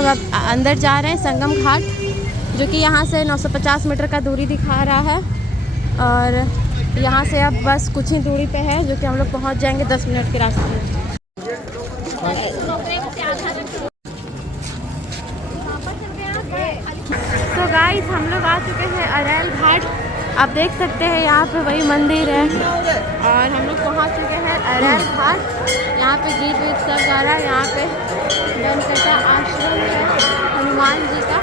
लोग अब अंदर जा रहे हैं संगम घाट, जो कि यहाँ से 950 मीटर का दूरी दिखा रहा है। और यहाँ से अब बस कुछ ही दूरी पे है, जो कि हम लोग पहुँच जाएंगे 10 मिनट के रास्ते में। तो गाइस हम लोग आ चुके हैं अरैल घाट। आप देख सकते हैं यहाँ पे वही मंदिर है और हम लोग पहुँच चुके हैं अरैल घाट। यहाँ पे गीत वीत सब गा रहा है। यहाँ पे जनकटा आश्रम है हनुमान जी का।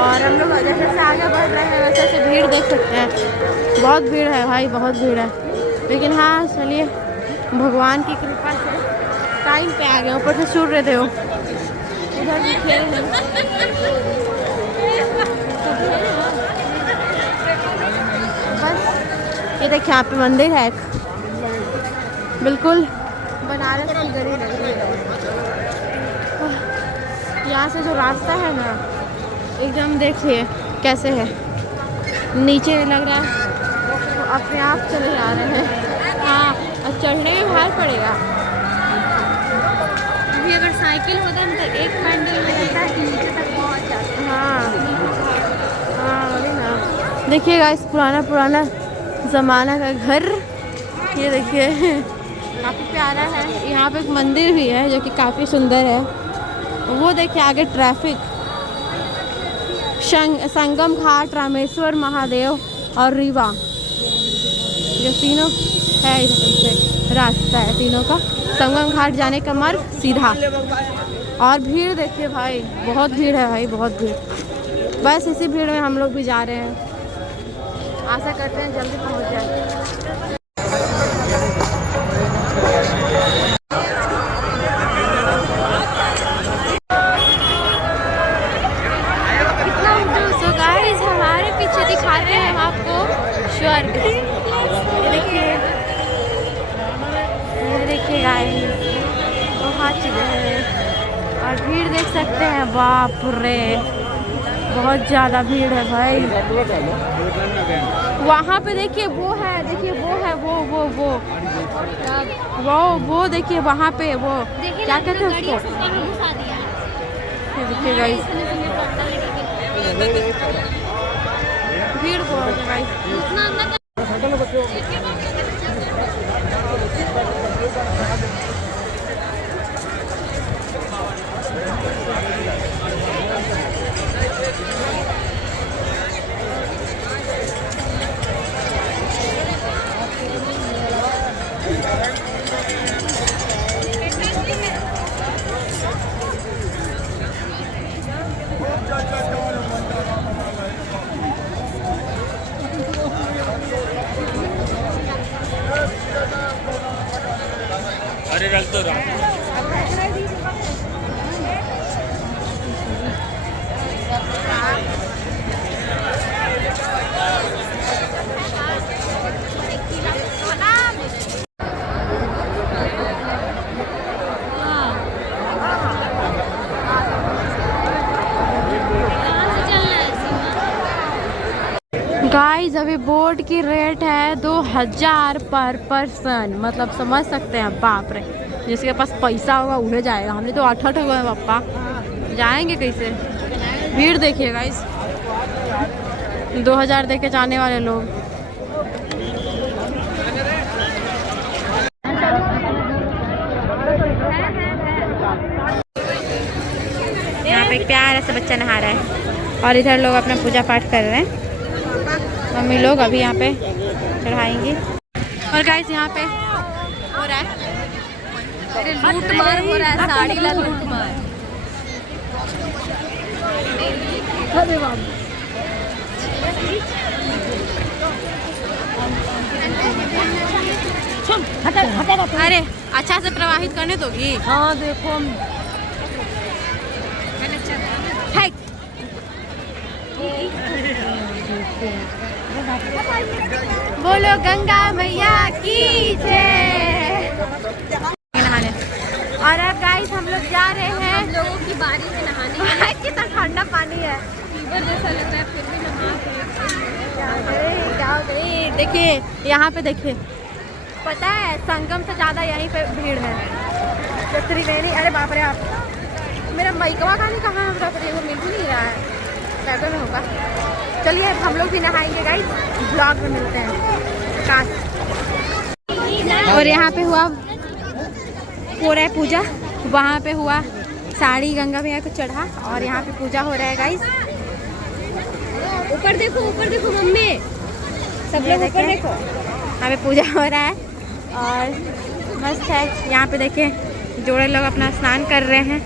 और हम लोग जैसे जैसे आगे बढ़ रहे हैं वैसे वैसे भीड़ देख सकते हैं। बहुत भीड़ है भाई, बहुत भीड़ है। लेकिन हाँ चलिए, भगवान की कृपा से टाइम पे आ गए। ऊपर से सूर्य देव उधर भी खेल हैं। बस ये देखिए यहाँ पे मंदिर है एक, बिल्कुल बनारस की गली लग रही है। यहाँ से जो रास्ता है ना, एकदम देखिए कैसे है, नीचे लग रहा है तो अपने आप चले जा रहे हैं। हाँ, और चढ़ने में भार पड़ेगा। अभी अगर साइकिल होता तो एक पैंडल में नीचे तक पहुँच जाता। हाँ हाँ वही ना। देखिए गाइस, पुराना ज़माना का घर, ये देखिए काफ़ी प्यारा है। यहाँ पे एक मंदिर भी है जो कि काफ़ी सुंदर है। वो देखिए आगे ट्रैफिक, संगम घाट, रामेश्वर महादेव और रीवा, जो तीनों है इधर रास्ता है तीनों का। संगम घाट जाने का मार्ग सीधा। और भीड़ देखिए भाई, बहुत भीड़ है भाई, बहुत भीड़। बस इसी भीड़ में हम लोग भी जा रहे हैं। आशा करते हैं जल्दी पहुंच जाए। तो गाइस हमारे पीछे दिखाते हैं आपको स्वर्ग। ये देखिए गाइस, बहुत चीज़ें हैं। और भीड़ देख सकते हैं, बाप रे बहुत ज़्यादा भीड़ है भाई। वहाँ पे देखिए वो है, देखिए वो है वो देखिए वहाँ पे वो क्या कहते हैं उसको। देखिए गाइस भीड़ बहुत है गाइस। अरे रख दो गाइस अभी बोर्ड की रेट है 2000 पर पर्सन। मतलब समझ सकते हैं, बाप रे, जिसके पास पैसा होगा उन्हें जाएगा। हमने तो 8 हुआ है पापा, जाएंगे कैसे। भीड़ देखिए गाइस, 2000 देके जाने वाले लोग। यहाँ पे एक प्यारा सा बच्चा नहा रहा है और इधर लोग अपना पूजा पाठ कर रहे हैं। मम्मी लोग अभी यहाँ पे चढ़ाएंगी। और गाइस यहाँ पे हो रहा है, अरे लूट मार हो रहा है, साड़ी ला लूट मार। अरे अच्छा से प्रवाहित करने दोगी? हाँ देखो बोलो गंगा मैया की जय। और अब गाइस हम लोग जा रहे हैं, हम लोगों की बारी है नहाने। कितना ठंडा पानी है, फीवर जैसा लग रहा है, फिर भी नहा। देखिए यहाँ पे देखिए, पता है संगम से ज़्यादा यहीं पे भीड़ है। त्रिवेणी, अरे बाप रे, आप मेरा माइकवा खाने कहाँ है, वो मिल भी नहीं रहा है, पैदल में होगा। चलिए हम लोग भी नहाएंगे गाइस, ब्लॉग में मिलते हैं। और यहाँ पे हुआ हो रहा है पूजा, वहाँ पे हुआ साड़ी गंगा भैया को चढ़ा और यहाँ पे पूजा हो रहा है गाइस। ऊपर देखो मम्मी, सब लोग ऊपर देखो, यहाँ पे पूजा हो रहा है और मस्त है। यहाँ पे देखिए जोड़े लोग अपना स्नान कर रहे हैं,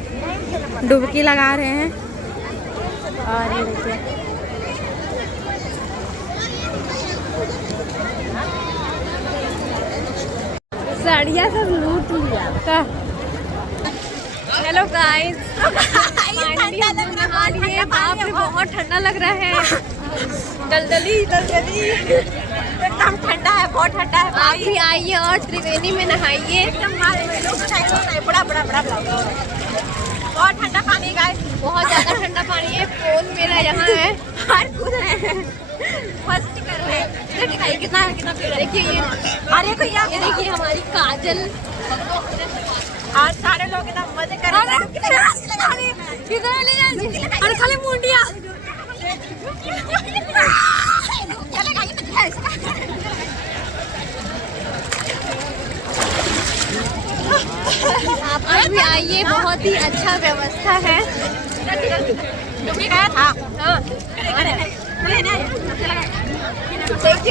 डुबकी लगा रहे हैं। और ये देखिए साड़ियाँ सब लूट लिया। हेलो गाइस, बाप रे बहुत ठंडा लग रहा है। दलदली एकदम ठंडा है, बहुत ठंडा है। आप भी आइए और त्रिवेणी में नहाइए, बड़ा बहुत ठंडा पानी गाइस, बहुत ज्यादा ठंडा पानी है। फोन मेरा यहाँ है, हर कूद रहे हैं, मस्ती कर रहे हैं। कितना भीड़ है, देखिए ये, अरे भैया ये देखिए हमारी काजल और सारे लोग एकदम मजे कर रहे हैं। खाली मुंडिया आप भी आइए, बहुत ही अच्छा व्यवस्था है।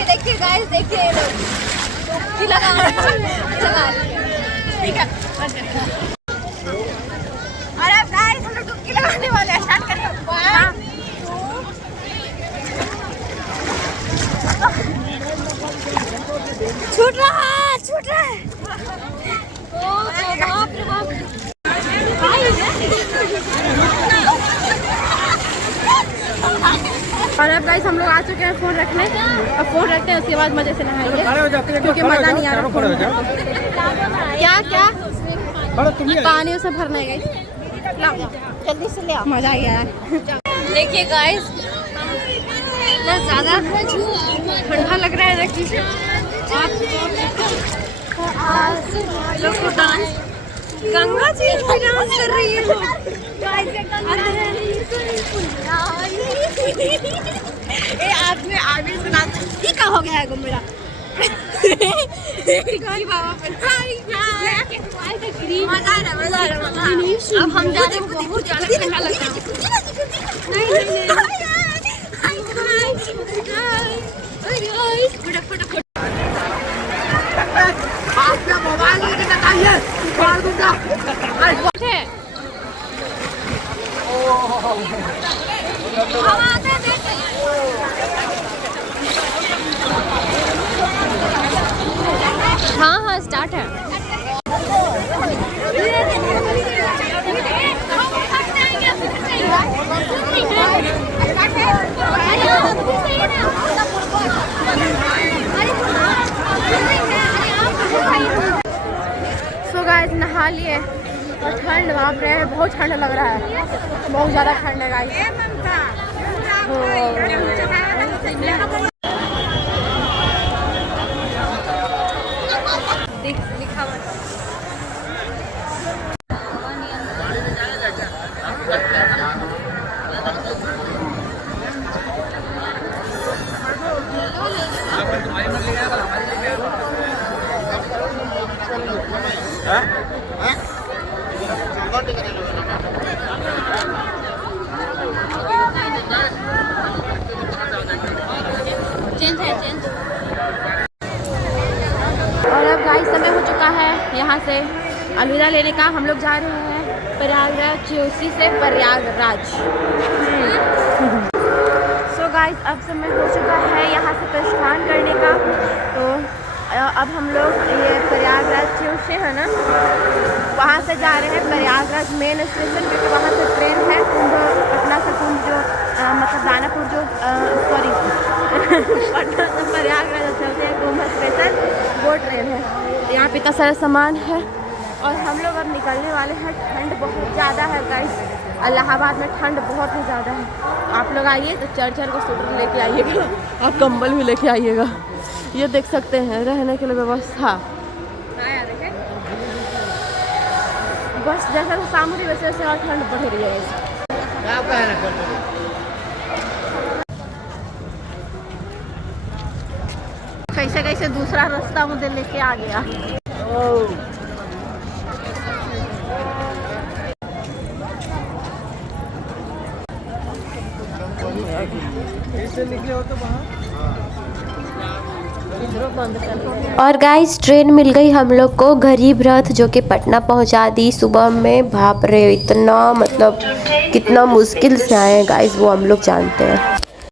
देखिए गाइस, देखिए डुबकी लगा रहे हैं। अरे गाइस हम लोग डुबकी लगाने वाले हैं, स्टार्ट करिए। छूट रहा है। बाप रे बाप। और अब गाइस हम लोग आ चुके हैं फोन रखने, अब फोन रखते हैं, उसके बाद मजे से नहाएंगे क्योंकि मजा नहीं आ रहा। क्या पानी से भरना है गाइस, जल्दी से ले आओ, मजा आ गया यार। देखिए गाइस इतना ज्यादा ठंडा लग रहा है ना कि लोग को डांस, गंगा जी भी डांस कर रही है। आदमी आगे सुना क्या हो गया है मेरा अब हम जा रहे हैं, बहुत ज्यादा ठंडा लग रहा है। आपका मोबाइल मुझे बताइए, मार दूंगा। हाँ स्टार्ट है। सो गाइस नहा लिए और ठंड बाप रे बहुत ठंड लग रहा है, बहुत ज़्यादा ठंड है गाइस। लिखा हुआ चेंज है। और अब गाइस समय हो चुका है यहाँ से अलविदा लेने का। हम लोग जा रहे हैं प्रयागराज, चौसी से प्रयागराज। सो गाइस अब समय हो चुका है यहाँ से प्रस्थान करने का। तो अब हम लोग ये प्रयागराज चौसी है ना, वहाँ से जा रहे हैं प्रयागराज मेन स्टेशन, क्योंकि वहाँ से ट्रेन है कुंभ, पटना से कुंभ जो मतलब दानापुर जो सॉरी पटना से प्रयागराज चलते हैं कुंभ स्पेशल, वो ट्रेन है। यहाँ पे इतना सारा सामान है और हम लोग अब निकलने वाले हैं। ठंड बहुत ज़्यादा है गाइस, इलाहाबाद में ठंड बहुत ही ज़्यादा है। आप लोग आइए तो चढ़ को स्वेटर लेके आइएगा और कंबल भी लेके आइएगा। ये देख सकते हैं रहने के लिए व्यवस्था, बस जैसा शाम हो रही वैसे वैसे और ठंड बढ़ रही है। कैसे कैसे दूसरा रास्ता मुझे लेके आ गया। और गाइस ट्रेन मिल गई हम लोग को, गरीब रथ जो कि पटना पहुंचा दी सुबह में। बाप रे, इतना मतलब कितना मुश्किल से आए गाइस वो हम लोग जानते हैं।